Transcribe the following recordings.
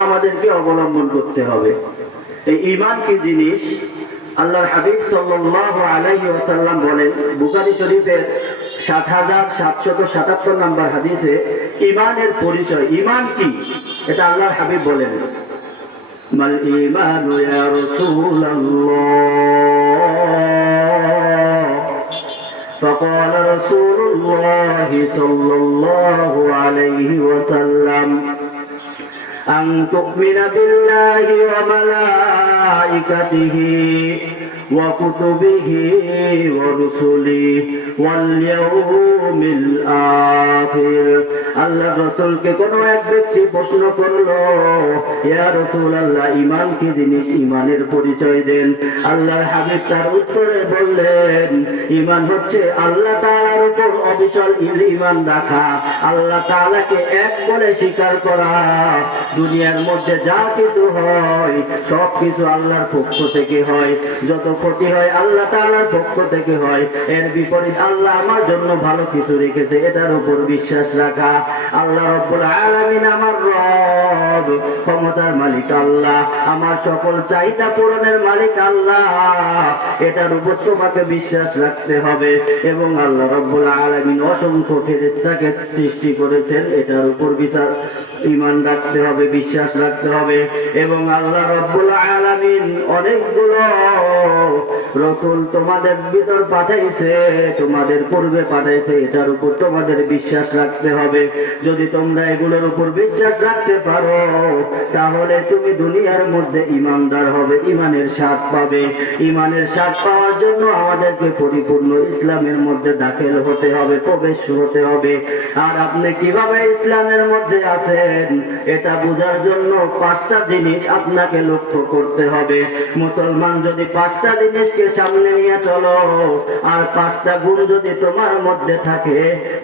আমাদেরকে অবলম্বন করতে হবে। এই ঈমান কি জিনিস আল্লাহর হাবিব সাল্লাল্লাহু আলাইহি ওয়াসাল্লাম বলেন, বুখারী শরীফের ৭৭৭৭ নম্বর হাদিসে ঈমানের পরিচয়, ঈমান কি এটা আল্লাহর হাবিব বলেন, মাল ঈমানু ইয়া রাসূলুল্লাহ فقال رسول الله صلى الله عليه وسلم أن تؤمن بالله وملائكته وكتبه ورسله واليوم الآخر। আল্লাহ রাসূলকে কোন এক ব্যক্তি প্রশ্ন করলো, ইয়া রাসূলুল্লাহ, ঈমান কি জিনিস, ঈমানের পরিচয় দেন। আল্লাহর হাবিব তার উত্তরে বললেন, ঈমান হচ্ছে আল্লাহ তাআলার উপর অবিচল ঈমান রাখা, আল্লাহ তাআলাকে এক বলে স্বীকার করা। দুনিয়ার মধ্যে যা কিছু হয় সব কিছু আল্লাহর পক্ষ থেকে হয়, যত ক্ষতি হয় আল্লাহ তাআলার পক্ষ থেকে হয়। এর বিপরীত আল্লাহ আমার জন্য ভালো কিছু রেখেছে, এটার উপর বিশ্বাস রাখা। আল্লাহ রব্বুল আলামিন আমার রব, ক্ষমতার মালিক আল্লাহ, আমার সকল চাহিদা পূরণের মালিক আল্লাহ, এটার উপর তোমাকে বিশ্বাস রাখতে হবে। এবং আল্লাহ রব্বুল আলামিন অসংখ্য ফেরেশতাকে সৃষ্টি করেছেন, এটার উপর বিচার ঈমান রাখতে হবে, বিশ্বাস রাখতে হবে। এবং আল্লাহ রব্বুল আলামিন অনেকগুলো রাসূল তোমাদের ভিতর পাঠাইছে, তোমাদের পূর্বে পাঠাইছে, এটার উপর তোমাদের বিশ্বাস রাখতে হবে। যদি তোমরা এগুলোর উপর বিশ্বাস রাখতে পারো তাহলে তুমি দুনিয়ার মধ্যে ঈমানদার হবে, ঈমানের স্বাদ পাবে। ঈমানের স্বাদ পাওয়ার জন্য আমাদেরকে পরিপূর্ণ ইসলামের মধ্যে দাখিল হতে হবে, প্রবেশ হতে হবে। আর আপনি কিভাবে ইসলামের মধ্যে আছেন এটা বোঝার জন্য 5টা জিনিস আপনাকে লক্ষ্য করতে হবে। মুসলমান যদি 5টা জিনিসকে সামনে নিয়ে চলো আর 5টা গুণ যদি তোমার মধ্যে থাকে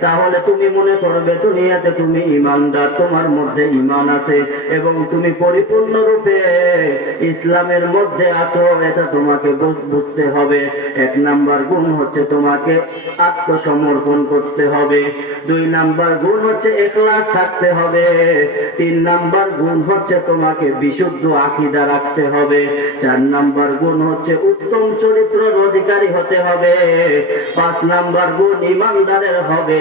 তাহলে তুমি মনে করবে দুনিয়াতে তুমি ঈমানদার, তোমার মধ্যে ঈমান আছে এবং তুমি পরিপূর্ণ রূপে ইসলামের মধ্যে আছো, এটা তোমাকে বুঝতে হবে। 1 নাম্বার গুণ হচ্ছে তোমাকে আত্মসমর্পণ করতে হবে। 2 নাম্বার গুণ হচ্ছে ইখলাস থাকতে হবে। 3 নাম্বার গুণ হচ্ছে তোমাকে বিশুদ্ধ আকীদা রাখতে হবে। 4 নাম্বার গুণ হচ্ছে উত্তম চরিত্রের অধিকারী হতে হবে। 5 নাম্বার গুণ ঈমানদারের হবে,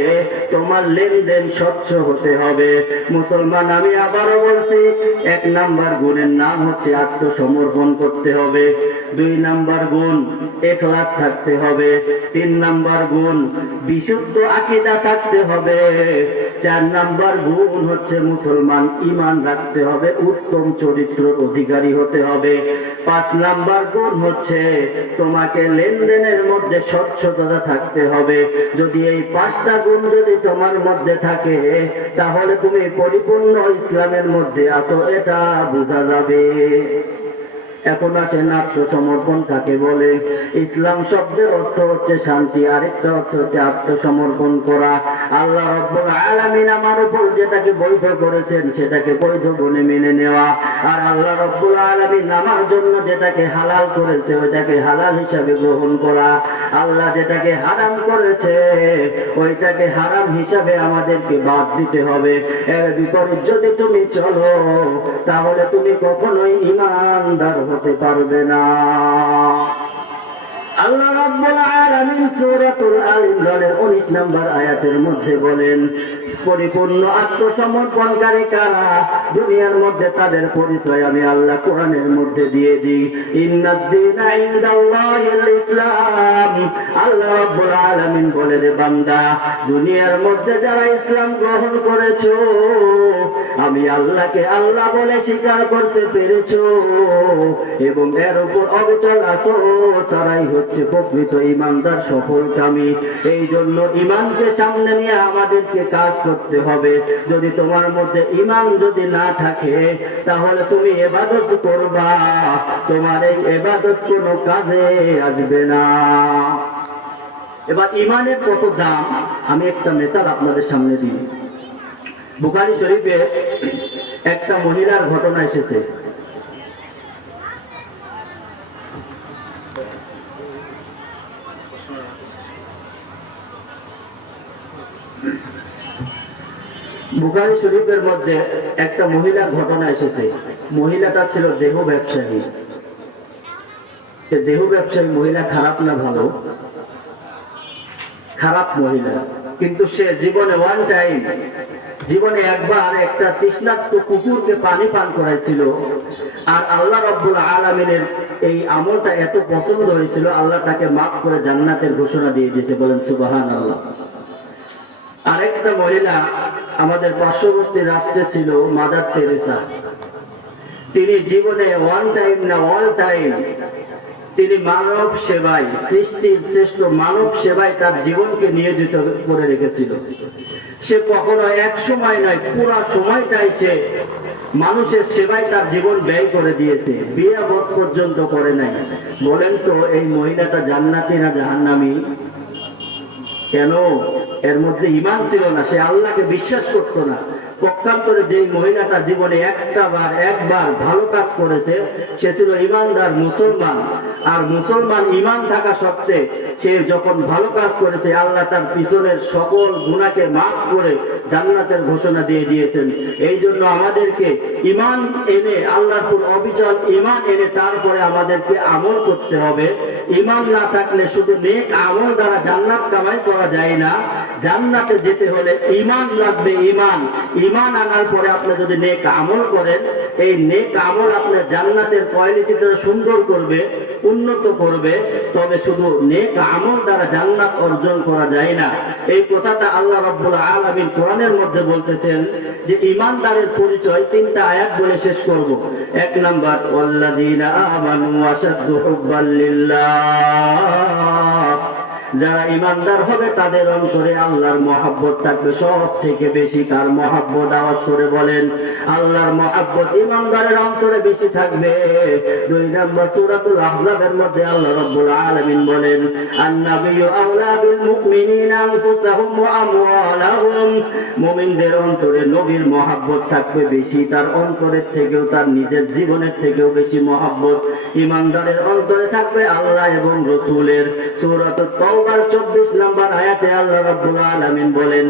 তোমার লেনদেন স্বচ্ছ হতে হবে। মুসলমান, আমি আবারও বলছি, 1 নাম্বার গুণের নাম হচ্ছে আত্মসমর্পণ করতে হবে। 2 নাম্বার গুণ ইখলাস থাকতে হবে। 3 নাম্বার গুণ বিশুদ্ধ আকীদা থাকতে হবে। 4 নাম্বার গুণ হচ্ছে মুসলমান ঈমান রাখতে হবে, উত্তম চরিত্রের অধিকারী হতে হবে। 5 নাম্বার গুণ হচ্ছে তোমাকে লেনদেনের মধ্যে স্বচ্ছতা থাকতে হবে। যদি এই 5টা গুণ যদি তোমার মধ্যে থাকে তাহলে তুমি পরিপূর্ণ ইসলামের মধ্যে আছো, এটা বোঝা যাবে। এখন আসেন আত্মসমর্পণ কাকে বলে। ইসলাম শব্দের অর্থ হচ্ছে শান্তি, আরেকটা অর্থ হচ্ছে আত্মসমর্পণ করা। আল্লাহ রাব্বুল আলামিন আমার উপর যেটাকে বৈধ করেছেন সেটাকে বৈধ বলে মেনে নেওয়া, আর আল্লাহ রাব্বুল আলামিন আমার জন্য যেটাকে হালাল করেছে ওইটাকে হালাল হিসাবে গ্রহণ করা। আল্লাহ যেটাকে হারাম করেছে ওইটাকে হারাম হিসাবে আমাদেরকে বাদ দিতে হবে। এর বিপরীত যদি তুমি চলো তাহলে তুমি কখনোই ঈমানদার হতে পারবে না। আল্লাহ রাব্বুল আলামিন সূরাতুল আল ইমরানের 19 নম্বর আয়াতের মধ্যে বলেন, পরিপূর্ণ আত্মসমর্পণকারী কারা, দুনিয়ার মধ্যে তাদের পরিচয় আমি আল্লাহ কোরআনের মধ্যে দিয়ে দিই। ইন্নাদ-দীনা ইনদাল্লাহিল ইসলাম। আল্লাহ রাব্বুল আলামিন বলে, রে বান্দা, দুনিয়ার মধ্যে যারা ইসলাম গ্রহণ করেছো, আমি আল্লাহকে আল্লাহ বলে স্বীকার করতে পেরেছো এবং এর উপর অবিচল আছো, তারাই হচ্ছে প্রকৃত ঈমানদার, সফলকামী। এই জন্য ঈমানকে সামনে নিয়ে আমাদেরকে কাজ করতে হবে। যদি তোমার মধ্যে ঈমান যদি না থাকে তাহলে তুমি ইবাদত করবা, তোমার এই ইবাদত কোনো কাজে আসবে না। এবার ঈমানের কত দাম আমি একটা মিসাল আপনাদের সামনে দিই। বুখারী শরীফে একটা মহিলার ঘটনা এসেছে। বুখারী শরীফের মধ্যে একটা মহিলা ঘটনা এসেছে। মহিলাটা ছিল দেহ ব্যবসায়ী। দেহ ব্যবসায়ী মহিলা খারাপ না ভালো? খারাপ মহিলা। কিন্তু সে জীবনে ওয়ান টাইম, জীবনে একবার একটা তৃষ্ণার্ত কুকুরকে পানি পান করাইছিল। আর আল্লাহ রাব্বুল আলামিনের এই আমলটা এত পছন্দ হয়েছিল, আল্লাহ তাকে মাফ করে জান্নাতের ঘোষণা দিয়ে দিয়েছে। বলেন সুবহানাল্লাহ। আরেকটা মহিলা আমাদের পার্শ্ববর্তী রাষ্ট্রে ছিল মাদার তেরেসা। তিনি জীবনে ওয়ান টাইম না অল টাইম তিনি মানব সেবায়, সৃষ্টির শ্রেষ্ঠ মানব সেবায় তার জীবনকে নিয়োজিত করে রেখেছিল। সে কখনো এক সময় নয়, পুরো সময়টাই সে মানুষের সেবায় তার জীবন ব্যয় করে দিয়েছে। বিয়ে পর্যন্ত করে নাই। বলেন তো এই মহিলাটা জান্নাতি না জাহান্নামী? কেন? এর মধ্যে ঈমান ছিল না, সে আল্লাহকে বিশ্বাস করতো না। পক্ষান্তরে যেই মহিলাটা জীবনে একবার ভালো কাজ করেছে, সে ছিল ঈমানদার মুসলমান। আর মুসলমান ঈমান থাকা সত্ত্বে সে যখন ভালো কাজ করেছে, আল্লাহ তার পিছনের সকল গুনাহকে মাফ করে জান্নাতের ঘোষণা দিয়ে দিয়েছেন। এই জন্য আমাদেরকে ঈমান এনে, আল্লাহর উপর অবিচল ঈমান এনে তারপরে আমাদেরকে আমল করতে হবে। ঈমান না থাকলে শুধু নেক আমল দ্বারা জান্নাত কামাই করা যায় না। জান্নাতে যেতে হলে ঈমান লাগবে। ঈমান আনার পরে আপনি যদি নেক আমল করেন, এই নেক আমল আপনার জান্নাতের কোয়ালিটিটা সুন্দর করবে, উন্নত করবে। তবে শুধু নেক আমল দ্বারা জান্নাত অর্জন করা যায় না। এই কথাটা আল্লাহ রাব্বুল আলামিন কোরআনের মধ্যে বলতেছেন যে ঈমানদারের পরিচয় তিনটা আয়াত বলে শেষ করব। এক নাম্বার, ওয়াল্লাযীনা আমানু আশাদ্দু হুব্বাল লিল্লাহ। যারা ঈমানদার হবে তাদের অন্তরে আল্লাহর মহব্বত থাকবে সব থেকে বেশি। কার মহব্বত? আওয়াজ করে বলেন। আল্লাহর মহব্বত ঈমানদারের অন্তরে বেশি থাকবে। 2 নম্বর সূরাতুল আহজাবের মধ্যে আল্লাহ রাব্বুল আলামিন বলেন, আন-নাবিয়্যু আওলা বিল মুমিনিনা আনফুসাহুম ওয়া আমওয়ালাহুম। মুমিনদের অন্তরে নবীর মহব্বত থাকবে বেশি, তার অন্তরের থেকেও, তার নিজের জীবনের থেকেও বেশি মহব্বত ঈমানদারের অন্তরে থাকবে আল্লাহ এবং রাসূলের। সূরাতুত তাওবা 24 নম্বর আয়াতে আল্লাহ রাব্বুল আলামিন বলেন,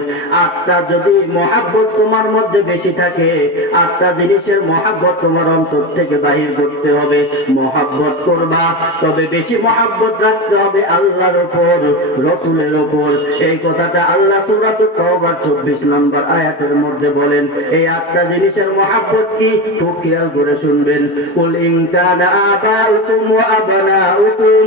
8টা যদি মহব্বত তোমার মধ্যে বেশি থাকে, 8টা জিনিসের মহব্বত তোমার অন্তর থেকে বাহির করতে হবে। মহব্বত করবা, তবে বেশি মহব্বত রাখতে হবে আল্লাহর উপর, রাসূলের উপর। এই কথাটা আল্লাহ সূরাতুত তাওবা 24 নম্বর আয়াতের মধ্যে বলেন। এই 8টা জিনিসের মহব্বত কি? খুব খেয়াল করে শুনবেন। কুল ইন কানা আবাউকুম ওয়া আবনাউকুম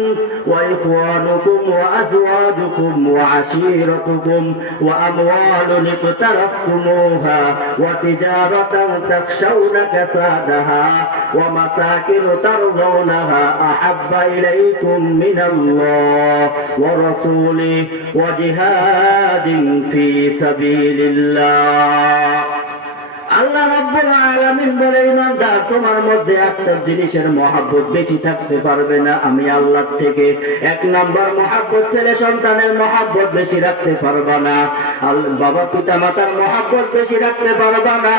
ওয়া ইখওয়ানুকুম ওয়া أزواجكم وعشيرتكم وأموال اقترفتموها وتجارة تخشون كسادها ومساكن ترضونها أحب إليكم من الله ورسوله وجهاد في سبيل الله। আল্লাহ রাব্বুল আলামিন বলে, ঈমানদার তোমার মধ্যে একটা জিনিসের মহব্বত বেশি থাকতে পারবে না আমি আল্লাহর থেকে। 1 নাম্বার মহব্বত, ছেলে সন্তানের মহব্বত বেশি রাখতে পারবা না, বাবা পিতা মাতার মহব্বত বেশি রাখতে পারবা না,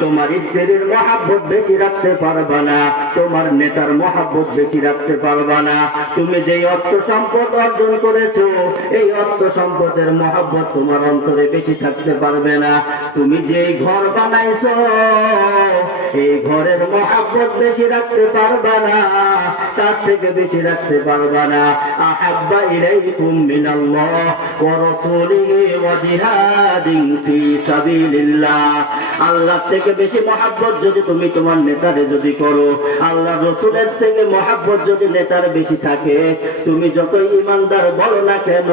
তোমার স্ত্রীর মহব্বত বেশি রাখতে পারবা না, তোমার নেতার মহব্বত বেশি রাখতে পারবা না। তুমি যেই অর্থ সম্পদ অর্জন করেছো, এই অর্থ সম্পদের মহব্বত তোমার অন্তরে বেশি থাকতে পারবে না। তুমি যেই ঘর বানাইছো, এই ঘরের মহব্বত বেশি রাখতে পারবা না, তার থেকে বেশি রাখতে পারবা না। আহাব্বা ইলাইকুম মিনাল্লাহ ওয়া রাসূলিহি ওয়া জিহাদিন ফি সাবিলিল্লাহ। আল্লাহ থেকে বেশি মহব্বত যদি তুমি তোমার নেতারে যদি করো, আল্লাহ রাসূলের থেকে মহব্বত যদি নেতার বেশি থাকে, তুমি যতই ঈমানদার বলো না কেন,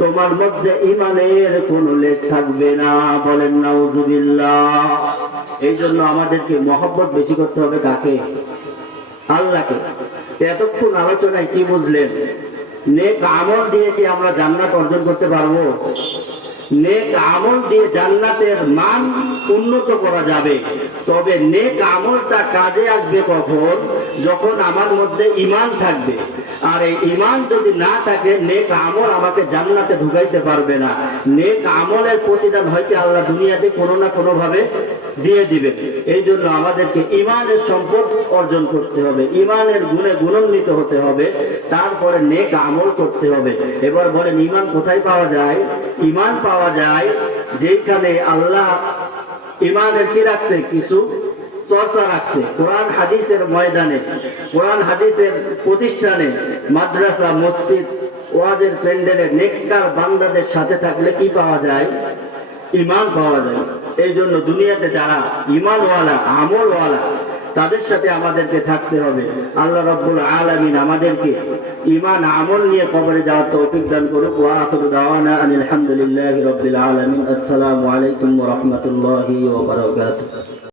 তোমার মধ্যে ঈমানের কোনো লেশ থাকবে না। বলেন নাউযুবিল্লাহ। এই জন্য আমাদেরকে মহব্বত বেশি করতে হবে কাকে? আল্লাহকে। এতক্ষণ আলোচনায় কি বুঝলেন? নেক আমল দিয়ে কি আমরা জান্নাত অর্জন করতে পারবো? নেক আমল দিয়ে জান্নাতের মান উন্নত করা যাবে। তবে নেক আমলটা কাজে আসবে কখন? যখন আমার মধ্যে ঈমান থাকবে। আর এই ঈমান যদি না থাকে, নেক আমল আমাকে জান্নাতে ঢুকাইতে পারবে না। নেক আমলের প্রতিদান হয়তো আল্লাহ দুনিয়াতে কোনো না কোনো ভাবে দিয়ে দিবেন। এই জন্য আমাদেরকে ঈমানের সম্পদ অর্জন করতে হবে, ঈমানের গুণে গুণান্বিত হতে হবে, তারপরে নেক আমল করতে হবে। এবার বলেন, ঈমান কোথায় পাওয়া যায়? ঈমান পাওয়া যায় যেখানে আল্লাহ ঈমানের কি রাখছে? কিছু চর্চা রাখছে। কোরআন হাদিসের ময়দানে, কোরআন হাদিসের প্রতিষ্ঠানে, মাদ্রাসা, মসজিদ, ওয়াজের প্যান্ডেলে নেককার বান্দাদের সাথে থাকলে কি পাওয়া যায়? ঈমান পাওয়া যায়। এই জন্য দুনিয়াতে যারা ঈমানওয়ালা, আমলওয়ালা, তাদের সাথে আমাদেরকে থাকতে হবে। আল্লাহ রাব্বুল আলামিন আমাদেরকে ঈমান আমল নিয়ে কবরে যাওয়ার তৌফিক দান করুক। ওয়া আখিরু দাওয়ানা আনিল হামদুলিল্লাহি রাব্বিল আলামিন। আসসালামু আলাইকুম ওয়া রাহমাতুল্লাহি ওয়া বারাকাতুহু।